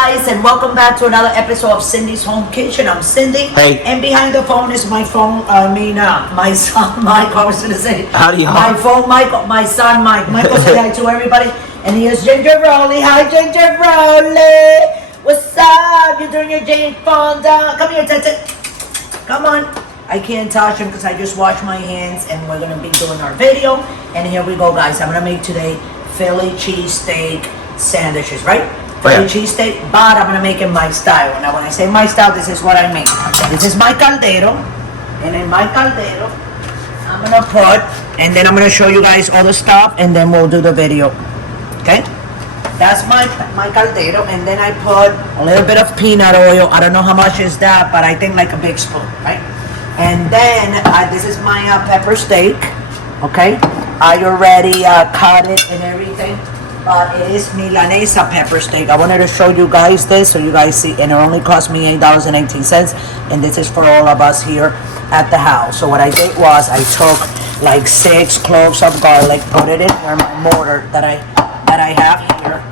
guys, and welcome back to another episode of Cindy's Home Kitchen. I'm Cindy. Hey. And behind the phone is my phone, my son Mike. I was going to say, howdy, my phone, Michael, my son Mike. Michael, say hi to everybody. And here's Ginger Rowley. Hi, Ginger Rowley. What's up? You're doing your Jane Fonda. Come here, Tete. Come on. I can't touch him because I just washed my hands, and we're going to be doing our video. And here we go, guys. I'm going to make today Philly cheesesteak sandwiches, right? Philly cheesesteak, but I'm gonna make it my style. Now, when I say my style, this is what I make. This is my caldero, and in my caldero, I'm gonna put, and then I'm gonna show you guys all the stuff, and then we'll do the video. Okay? That's my caldero, and then I put a little bit of peanut oil. I don't know how much is that, but I think like a big spoon, right? And then this is my pepper steak. Okay? I already cut it and everything. It is Milanesa pepper steak. I wanted to show you guys this so you guys see, and it only cost me $8.18, and this is for all of us here at the house. So what I did was I took like 6 cloves of garlic, put it in my mortar that I have here,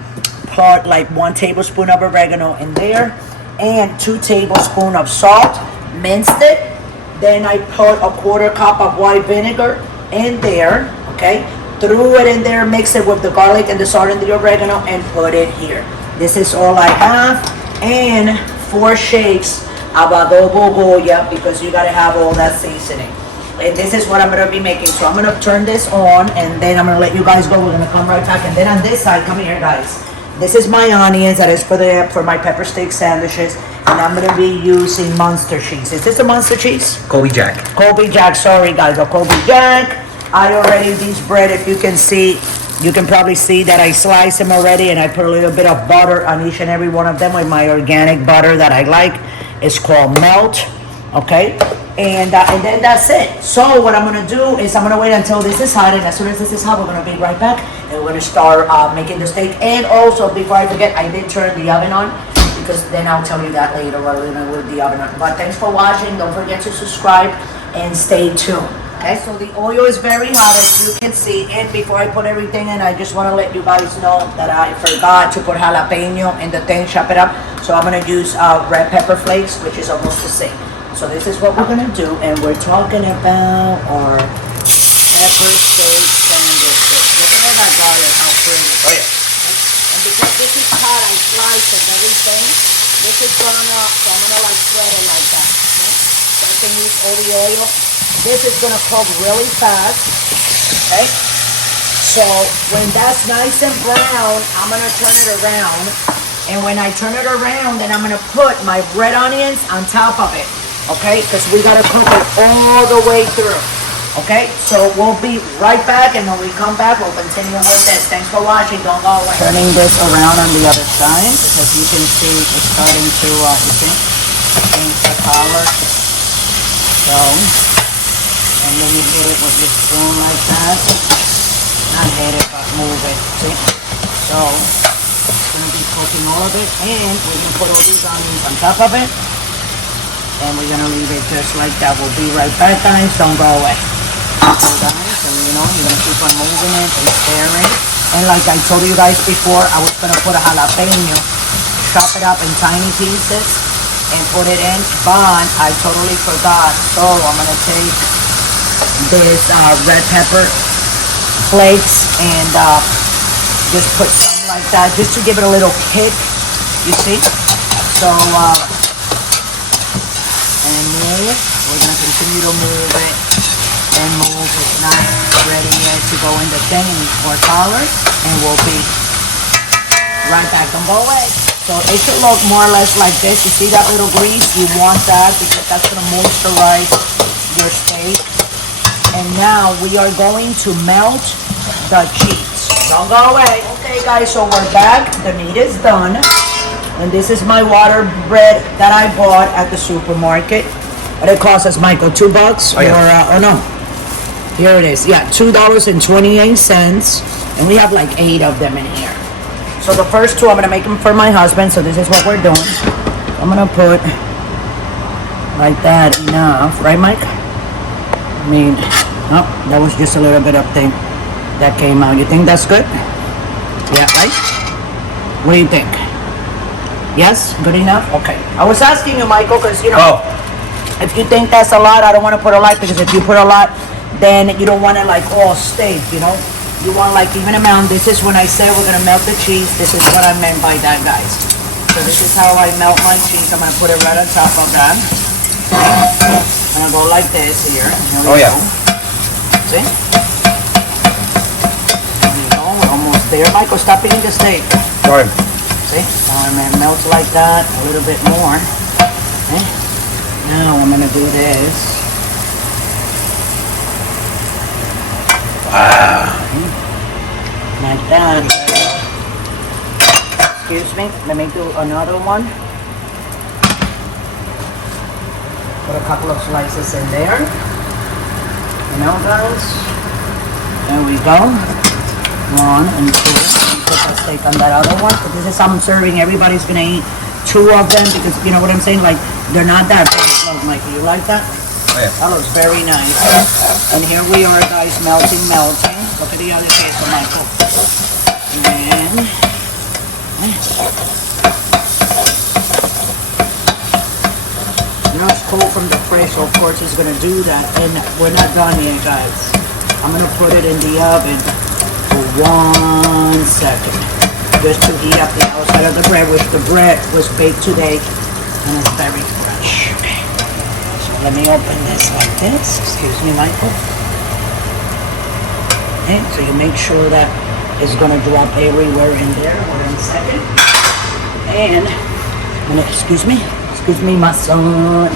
put like 1 tablespoon of oregano in there, and 2 tablespoons of salt, minced it. Then I put a 1/4 cup of white vinegar in there, okay? Threw it in there, mix it with the garlic and the salt and the oregano, and put it here. This is all I have, and 4 shakes of Adobo Goya, because you gotta have all that seasoning. And this is what I'm gonna be making. So I'm gonna turn this on, and then I'm gonna let you guys go. We're gonna come right back, and then on this side, come here, guys. This is my onions that is for my pepper steak sandwiches, and I'm gonna be using Munster cheese. Is this a Munster cheese? Colby Jack. Colby Jack. Sorry, guys, a Colby Jack. I already, these bread, if you can see, you can probably see that I slice them already, and I put a little bit of butter on each and every one of them with my organic butter that I like. It's called Melt, okay? And then that's it. So what I'm gonna do is I'm gonna wait until this is hot, and as soon as this is hot, we're gonna be right back, and we're gonna start making the steak. And also, before I forget, I did turn the oven on, because then I'll tell you that later what we're gonna do with the oven on. But thanks for watching. Don't forget to subscribe and stay tuned. Okay, so the oil is very hot, as you can see, and before I put everything in, I just want to let you guys know that I forgot to put jalapeno in the thing, chop it up. So I'm going to use red pepper flakes, which is almost the same. So this is what we're going to do, and we're talking about our pepper steak sandwiches. Look at that garlic, how pretty. Oh yeah. And because this is hot, I sliced and everything. This is gonna, so I'm gonna like spread it like that. Okay? So I can use all the oil. This is gonna cook really fast, okay? So when that's nice and brown, I'm gonna turn it around. And when I turn it around, then I'm gonna put my red onions on top of it, okay? Because we gotta cook it all the way through, okay? So we'll be right back, and when we come back, we'll continue with this. Thanks for watching, don't go away. Turning this around on the other side, because you can see it's starting to, you see, change the color. So, and then you hit it with your spoon like that. Not hit it, but move it. See? So, it's going to be cooking all of it. And we're going to put all these onions on top of it. And we're going to leave it just like that. We'll be right back, guys. Don't go away. So, guys, and you know, you're going to keep on moving it and stirring. And like I told you guys before, I was going to put a jalapeno, chop it up in tiny pieces, and put it in. But I totally forgot. So, I'm going to take this red pepper flakes and just put some like that, just to give it a little kick, you see? So and move. We're gonna continue to move it and move. It's not ready yet to go in the thing, and more color, and we'll be right back. Don't go away. So it should look more or less like this. You see that little grease? You want that because that's gonna moisturize your steak. And now we are going to melt the cheese. Don't go away. Okay, guys, so we're back. The meat is done. And this is my water bread that I bought at the supermarket. What it cost us, Michael? $2? Oh, yeah. Oh no. Here it is. Yeah, $2.28. And we have like 8 of them in here. So the first 2, I'm going to make them for my husband. So this is what we're doing. I'm going to put like that enough. Right, Mike? I mean, oh, that was just a little bit of thing that came out. You think that's good? Yeah, right? What do you think? Yes? Good enough? Okay. I was asking you, Michael, because, you know, Oh, if you think that's a lot, I don't want to put a lot, because if you put a lot, then you don't want it like all steak, you know? You want like even amount. This is when I say we're going to melt the cheese. This is what I meant by that, guys. So this is how I melt my cheese. I'm going to put it right on top of that. I'm going to go like this here. Here we go. See? There we go. We're almost there. Michael, stop eating the steak. sorry. See? Now it melts like that. A little bit more. Okay? Now I'm going to do this. Wow. Like that. Excuse me. Let me do another one. Put a couple of slices in there. You know, guys. There we go. 1 and 2. Put the steak on that other one. But this is how I'm serving. Everybody's gonna eat 2 of them because you know what I'm saying. Like they're not that big. Look, Mikey, you like that? Oh, yeah. That looks very nice. And here we are, guys, melting. Look at the other queso, Michael. And you know, it's cold from the fridge, so of course it's gonna do that. And we're not done yet, guys. I'm gonna put it in the oven for 1 second, just to heat up the outside of the bread, which the bread was baked today and it's very fresh. So let me open this like this. Excuse me, Michael. Okay, so you make sure that it's gonna drop everywhere in there. 1 second. And excuse me, my son.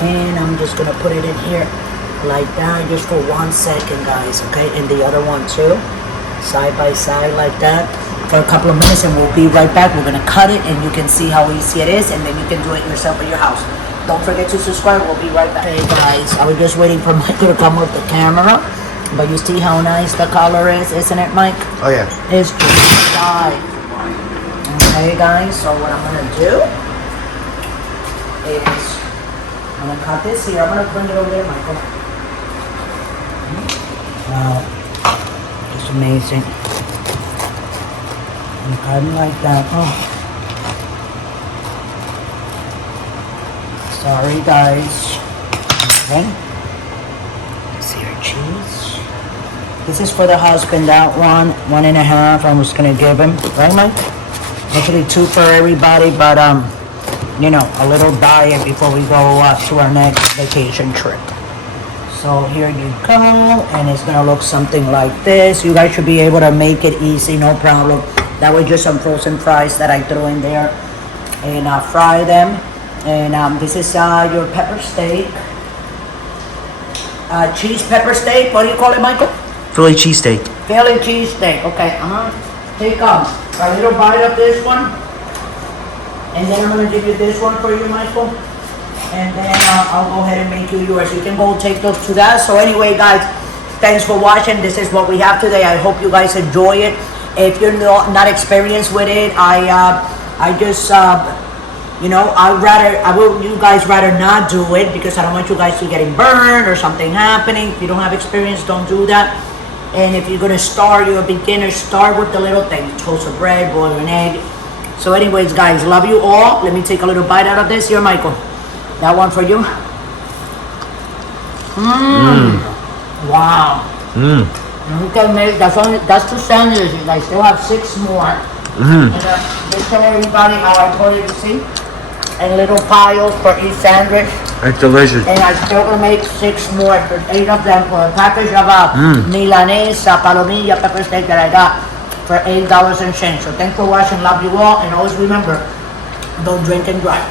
And I'm just gonna put it in here like that, just for 1 second, guys. Okay, and the other one too, side by side like that, for a couple of minutes, and we'll be right back. We're gonna cut it, and you can see how easy it is, and then you can do it yourself at your house. Don't forget to subscribe. We'll be right back. Hey guys, I was just waiting for Michael to come with the camera, but you see how nice the color is, isn't it, Mike? Oh, yeah. It's just dye. Okay, guys. So what I'm gonna do is I'm gonna cut this here. I'm gonna bring it over there, Michael. Wow, it's amazing. I'm cutting like that. Oh, sorry, guys. Okay. See our cheese. This is for the husband. That 1.5. I'm just gonna give him, right, Mike? Actually 2 for everybody, but you know, a little diet before we go to our next vacation trip. So here you go, and it's gonna look something like this. You guys should be able to make it easy, no problem. That was just some frozen fries that I threw in there, and fry them. And this is your pepper steak, cheese pepper steak. What do you call it, Michael? Philly cheesesteak. Philly cheesesteak. Okay, I'm gonna take a little bite of this one, and then I'm gonna give you this one for you, Michael. And then I'll go ahead and make you yours. You can go take those to that. So anyway, guys, thanks for watching. This is what we have today. I hope you guys enjoy it. If you're not experienced with it, I just you know, I will you guys rather not do it, because I don't want you guys to getting burned or something happening. If you don't have experience, don't do that. And if you're gonna start, you're a beginner, start with the little things: toast of bread, boil an egg. So anyways, guys, love you all. Let me take a little bite out of this. Here, Michael. That one for you. Wow. You can make, that's 2 sandwiches. I still have 6 more. And just tell everybody how I told you to see. And little piles for each sandwich. It's delicious. And I'm still gonna make 6 more, for 8 of them, for a package of Milanesa palomilla pepper steak that I got for $8 and change. So thanks for watching. Love you all, and always remember, don't drink and drive.